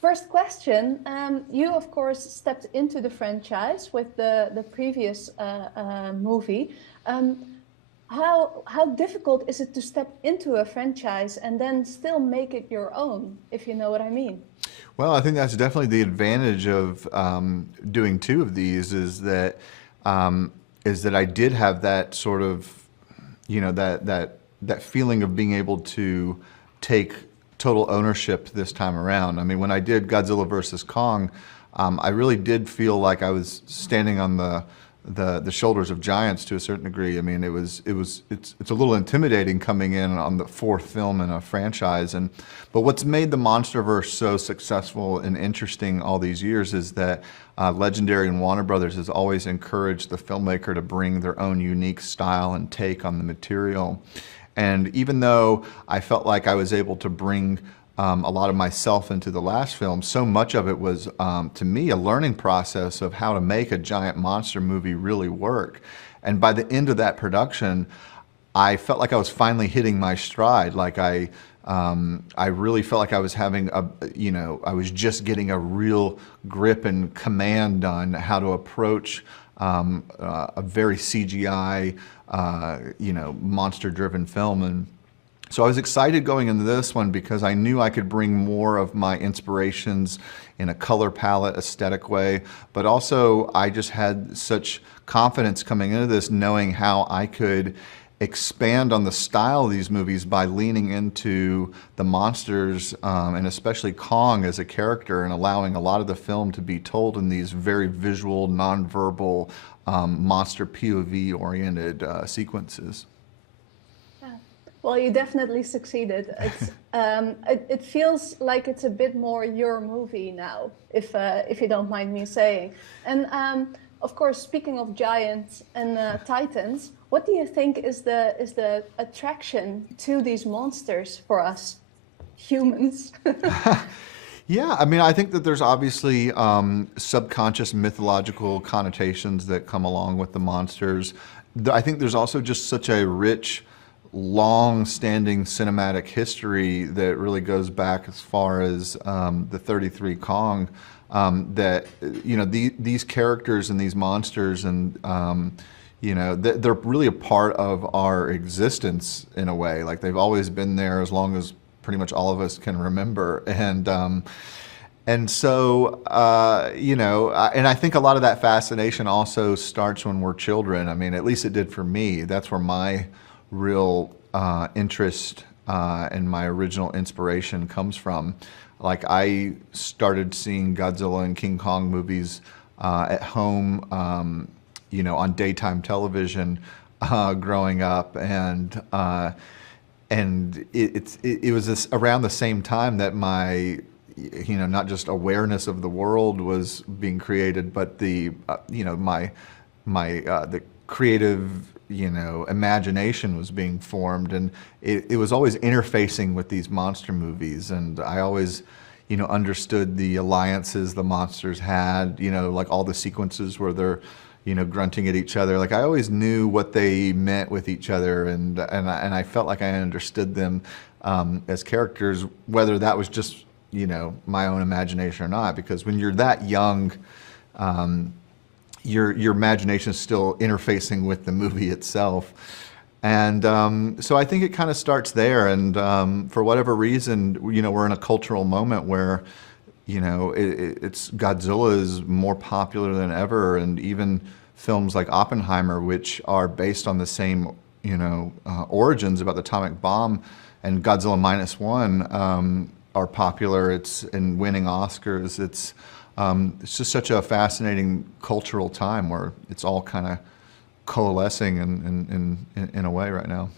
First question, you of course stepped into the franchise with the previous movie. How difficult is it to step into a franchise and then still make it your own, if you know what I mean? Well, I think that's definitely the advantage of doing two of these is that I did have that sort of, that feeling of being able to take total ownership this time around. I mean, when I did Godzilla versus Kong, I really did feel like I was standing on the shoulders of giants to a certain degree. I mean, it's a little intimidating coming in on the fourth film in a franchise. But what's made the MonsterVerse so successful and interesting all these years is that Legendary and Warner Brothers has always encouraged the filmmaker to bring their own unique style and take on the material. And even though I felt like I was able to bring a lot of myself into the last film, so much of it was, to me, a learning process of how to make a giant monster movie really work. And by the end of that production, I felt like I was finally hitting my stride. Like I really felt like I was having I was just getting a real grip and command on how to approach a very CGI, monster-driven film. And so I was excited going into this one because I knew I could bring more of my inspirations in a color palette, aesthetic way, but also I just had such confidence coming into this, knowing how I could expand on the style of these movies by leaning into the monsters, and especially Kong as a character, and allowing a lot of the film to be told in these very visual, nonverbal, monster POV-oriented sequences. Well, you definitely succeeded. It feels like it's a bit more your movie now, if you don't mind me saying. And of course, speaking of giants and titans, what do you think is the attraction to these monsters for us humans? Yeah, I mean, I think that there's obviously subconscious mythological connotations that come along with the monsters. I think there's also just such a rich, long-standing cinematic history that really goes back as far as the 33 Kong, that these characters and these monsters and they're really a part of our existence in a way. Like they've always been there as long as pretty much all of us can remember. And so, and I think a lot of that fascination also starts when we're children. I mean, at least it did for me. That's where my real interest and my original inspiration comes from. Like I started seeing Godzilla and King Kong movies at home, on daytime television growing up, and it was around the same time that my not just awareness of the world was being created, but the the creative imagination was being formed, and it was always interfacing with these monster movies, and I always understood the alliances the monsters had, like all the sequences where they're grunting at each other. Like I always knew what they meant with each other, and I felt like I understood them as characters, whether that was just my own imagination or not, because when you're that young, your imagination is still interfacing with the movie itself. And so I think it kind of starts there, and for whatever reason, we're in a cultural moment where it's Godzilla is more popular than ever, and even films like Oppenheimer, which are based on the same origins about the atomic bomb, and Godzilla Minus One are popular. It's and winning Oscars. It's just such a fascinating cultural time where it's all kind of coalescing in a way right now.